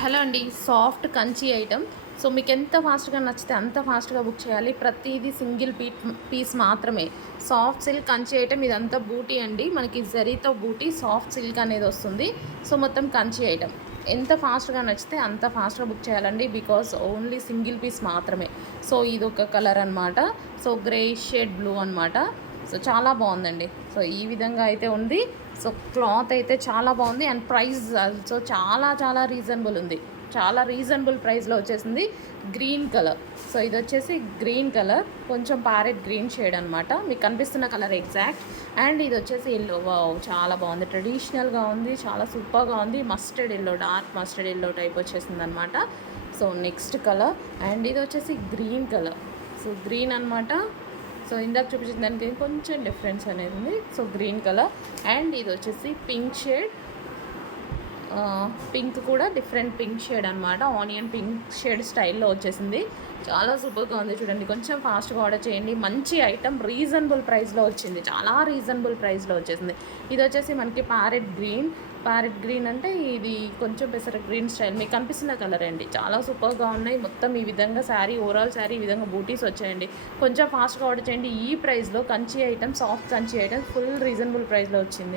Hello అండి. Soft Kanchi item. So మీకు ఎంత ఫాస్ట్‌గా నచ్చితే అంత ఫాస్ట్‌గా బుక్ చేయాలి. ప్రతీది సింగిల్ పీస్ మాత్రమే. సాఫ్ట్ సిల్క్ కంచి ఐటమ్ ఇదంతా బూటీ అండి. మనకి జరీతో బూటీ సాఫ్ట్ సిల్క్ అనేది వస్తుంది. సో మొత్తం కంచి ఐటమ్. ఎంత ఫాస్ట్‌గా నచ్చితే అంత ఫాస్ట్‌గా బుక్ చేయాలండి. బికాస్ ఓన్లీ సింగిల్ పీస్ మాత్రమే. సో ఇదొక కలర్ అనమాట. సో గ్రే షేడ్ బ్లూ అనమాట. సో చాలా బాగుందండి. సో ఈ విధంగా అయితే ఉంది. సో క్లాత్ అయితే చాలా బాగుంది అండ్ ప్రైస్ ఆల్సో చాలా చాలా రీజనబుల్ ఉంది. చాలా రీజనబుల్ ప్రైస్లో వచ్చేసింది. Green colour. సో ఇది వచ్చేసి గ్రీన్ కలర్, కొంచెం ప్యారెట్ గ్రీన్ షేడ్ అనమాట. మీకు కనిపిస్తున్న కలర్ ఎగ్జాక్ట్. అండ్ ఇది వచ్చేసి ఎల్లో. వావ్, చాలా బాగుంది. ట్రెడిషనల్గా ఉంది, చాలా సూపర్గా ఉంది. Mustard yellow, dark mustard yellow type వచ్చేసింది అనమాట. So next colour. అండ్ ఇది వచ్చేసి గ్రీన్ కలర్. సో గ్రీన్ అనమాట. సో ఇందాక చూపించిన దానికి కొంచెం డిఫరెన్స్ అనేది ఉంది. So green colour. అండ్ ఇది వచ్చేసి పింక్ షేడ్. పింక్ కూడా డిఫరెంట్ పింక్ షేడ్ అనమాట. ఆనియన్ పింక్ షేడ్ స్టైల్లో వచ్చేసింది. చాలా సూపర్గా ఉంది. చూడండి, కొంచెం ఫాస్ట్గా ఆర్డర్ చేయండి. మంచి ఐటమ్ రీజనబుల్ ప్రైస్లో వచ్చింది. చాలా రీజనబుల్ ప్రైస్లో వచ్చేసింది. ఇది వచ్చేసి మనకి ప్యారెట్ గ్రీన్. ప్యారెట్ గ్రీన్ అంటే ఇది కొంచెం పెసర గ్రీన్ స్టైల్. మీకు కనిపిస్తున్న కలర్ అండి. చాలా సూపర్గా ఉన్నాయి. మొత్తం ఈ విధంగా శారీ, ఓవరాల్ శారీ ఈ విధంగా బూటీస్ వచ్చాయండి. కొంచెం ఫాస్ట్గా ఆర్డర్ చేయండి. ఈ ప్రైస్లో Kanchi item, soft Kanchi item full reasonable ప్రైస్లో వచ్చింది.